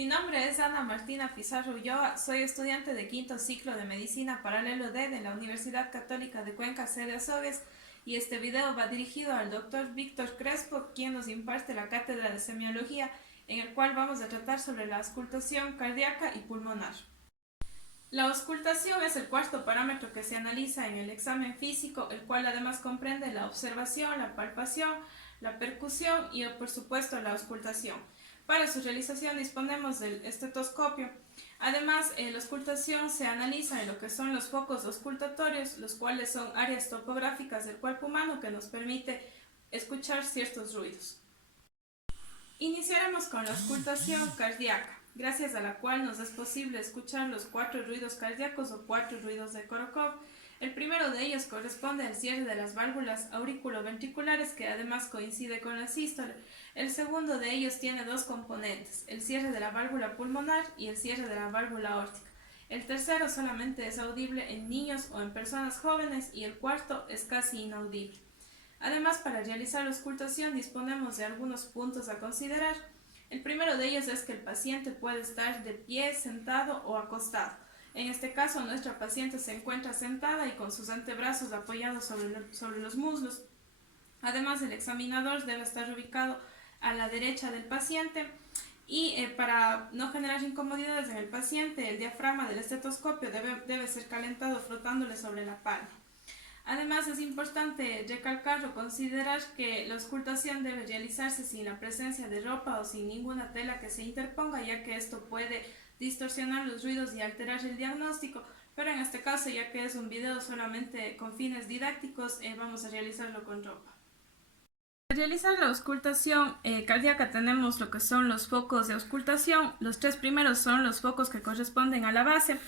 Mi nombre es Ana Martina Pizarro Ulloa, soy estudiante de quinto ciclo de Medicina Paralelo D de la Universidad Católica de Cuenca, sede Azogues, y este video va dirigido al doctor Víctor Crespo, quien nos imparte la cátedra de semiología, en el cual vamos a tratar sobre la auscultación cardíaca y pulmonar. La auscultación es el cuarto parámetro que se analiza en el examen físico, el cual además comprende la observación, la palpación, la percusión y, por supuesto, la auscultación. Para su realización disponemos del estetoscopio. Además, la auscultación se analiza en lo que son los focos auscultatorios, los cuales son áreas topográficas del cuerpo humano que nos permite escuchar ciertos ruidos. Iniciaremos con la auscultación cardíaca, gracias a la cual nos es posible escuchar los 4 ruidos cardíacos o 4 ruidos de Korokov. El primero de ellos corresponde al cierre de las válvulas auriculoventriculares, que además coincide con la sístole. El segundo de ellos tiene dos componentes, el cierre de la válvula pulmonar y el cierre de la válvula aórtica. El tercero solamente es audible en niños o en personas jóvenes y el cuarto es casi inaudible. Además, para realizar la auscultación disponemos de algunos puntos a considerar. El primero de ellos es que el paciente puede estar de pie, sentado o acostado. En este caso, nuestra paciente se encuentra sentada y con sus antebrazos apoyados sobre los muslos. Además, el examinador debe estar ubicado a la derecha del paciente y para no generar incomodidades en el paciente, el diafragma del estetoscopio debe ser calentado frotándole sobre la palma. Además, es importante recalcar o considerar que la auscultación debe realizarse sin la presencia de ropa o sin ninguna tela que se interponga, ya que esto puede distorsionar los ruidos y alterar el diagnóstico, pero en este caso, ya que es un video solamente con fines didácticos, vamos a realizarlo con ropa. Para realizar la auscultación cardíaca tenemos lo que son los focos de auscultación. Los tres primeros son los focos que corresponden a la base.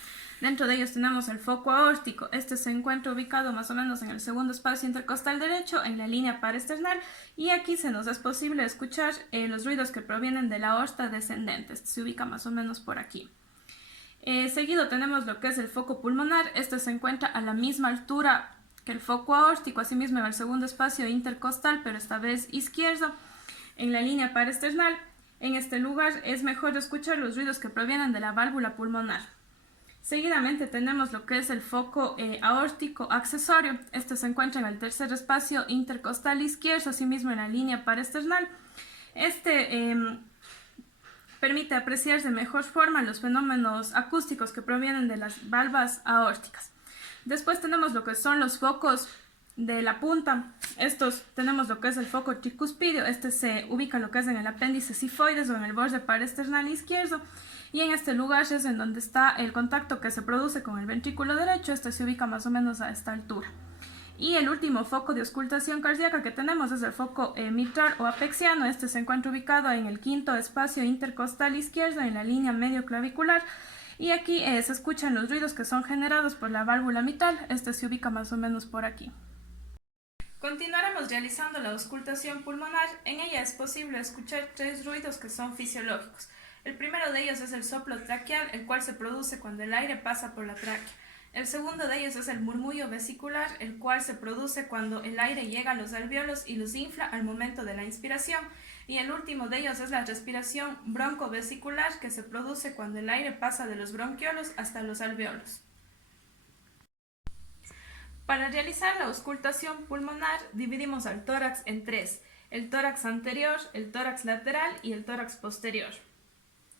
Dentro de ellos tenemos el foco aórtico. Este se encuentra ubicado más o menos en el segundo espacio intercostal derecho, en la línea paraesternal, y aquí se nos es posible escuchar los ruidos que provienen de la aorta descendente. Este se ubica más o menos por aquí. Seguido tenemos lo que es el foco pulmonar. Este se encuentra a la misma altura que el foco aórtico, asimismo en el segundo espacio intercostal, pero esta vez izquierdo, en la línea paraesternal. En este lugar es mejor escuchar los ruidos que provienen de la válvula pulmonar. Seguidamente tenemos lo que es el foco aórtico accesorio. Este se encuentra en el tercer espacio intercostal izquierdo, asimismo en la línea paraesternal. Este permite apreciar de mejor forma los fenómenos acústicos que provienen de las valvas aórticas. Después tenemos lo que son los focos de la punta. Estos tenemos lo que es el foco tricuspidio. Este se ubica lo que es en el apéndice sifoides o en el borde paraesternal izquierdo. Y en este lugar es en donde está el contacto que se produce con el ventrículo derecho. Este se ubica más o menos a esta altura. Y el último foco de auscultación cardíaca que tenemos es el foco mitral o apexiano. Este se encuentra ubicado en el quinto espacio intercostal izquierdo, en la línea medio clavicular. Y aquí se escuchan los ruidos que son generados por la válvula mitral. Este se ubica más o menos por aquí. Continuaremos realizando la auscultación pulmonar. En ella es posible escuchar tres ruidos que son fisiológicos. El primero de ellos es el soplo traqueal, el cual se produce cuando el aire pasa por la tráquea. El segundo de ellos es el murmullo vesicular, el cual se produce cuando el aire llega a los alvéolos y los infla al momento de la inspiración. Y el último de ellos es la respiración broncovesicular, que se produce cuando el aire pasa de los bronquiolos hasta los alvéolos. Para realizar la auscultación pulmonar dividimos al tórax en tres: el tórax anterior, el tórax lateral y el tórax posterior.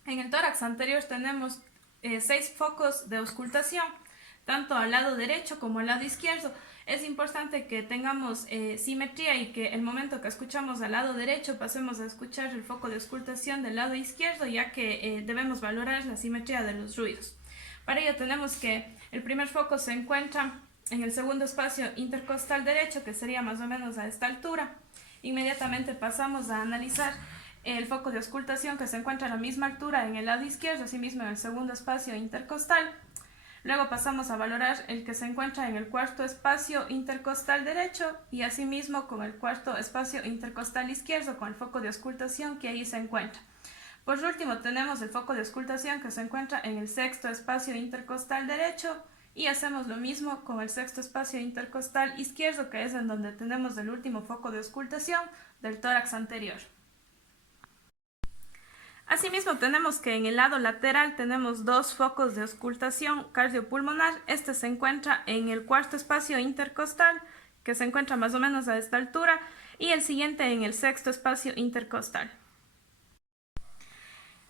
En el tórax anterior tenemos 6 focos de auscultación, tanto al lado derecho como al lado izquierdo. Es importante que tengamos simetría y que el momento que escuchamos al lado derecho pasemos a escuchar el foco de auscultación del lado izquierdo, ya que debemos valorar la simetría de los ruidos. Para ello tenemos que el primer foco se encuentra en el segundo espacio intercostal derecho, que sería más o menos a esta altura. Inmediatamente pasamos a analizar el foco de auscultación que se encuentra a la misma altura en el lado izquierdo, asimismo en el segundo espacio intercostal. Luego pasamos a valorar el que se encuentra en el cuarto espacio intercostal derecho y asimismo con el cuarto espacio intercostal izquierdo, con el foco de auscultación que ahí se encuentra. Por último tenemos el foco de auscultación que se encuentra en el sexto espacio intercostal derecho y hacemos lo mismo con el sexto espacio intercostal izquierdo, que es en donde tenemos el último foco de auscultación del tórax anterior. Asimismo, tenemos que en el lado lateral tenemos dos focos de auscultación cardiopulmonar. Este se encuentra en el cuarto espacio intercostal, que se encuentra más o menos a esta altura, y el siguiente en el sexto espacio intercostal.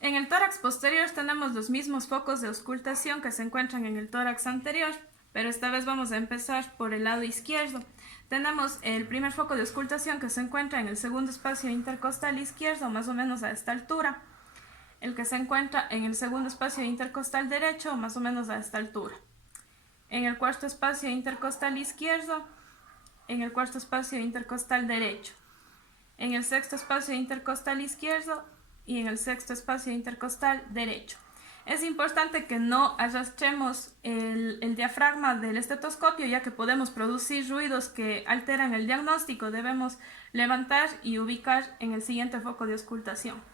En el tórax posterior tenemos los mismos focos de auscultación que se encuentran en el tórax anterior, pero esta vez vamos a empezar por el lado izquierdo. Tenemos el primer foco de auscultación que se encuentra en el segundo espacio intercostal izquierdo, más o menos a esta altura. El que se encuentra en el segundo espacio intercostal derecho, más o menos a esta altura. En el cuarto espacio intercostal izquierdo, en el cuarto espacio intercostal derecho. En el sexto espacio intercostal izquierdo y en el sexto espacio intercostal derecho. Es importante que no arrastremos el diafragma del estetoscopio, ya que podemos producir ruidos que alteran el diagnóstico. Debemos levantar y ubicar en el siguiente foco de auscultación.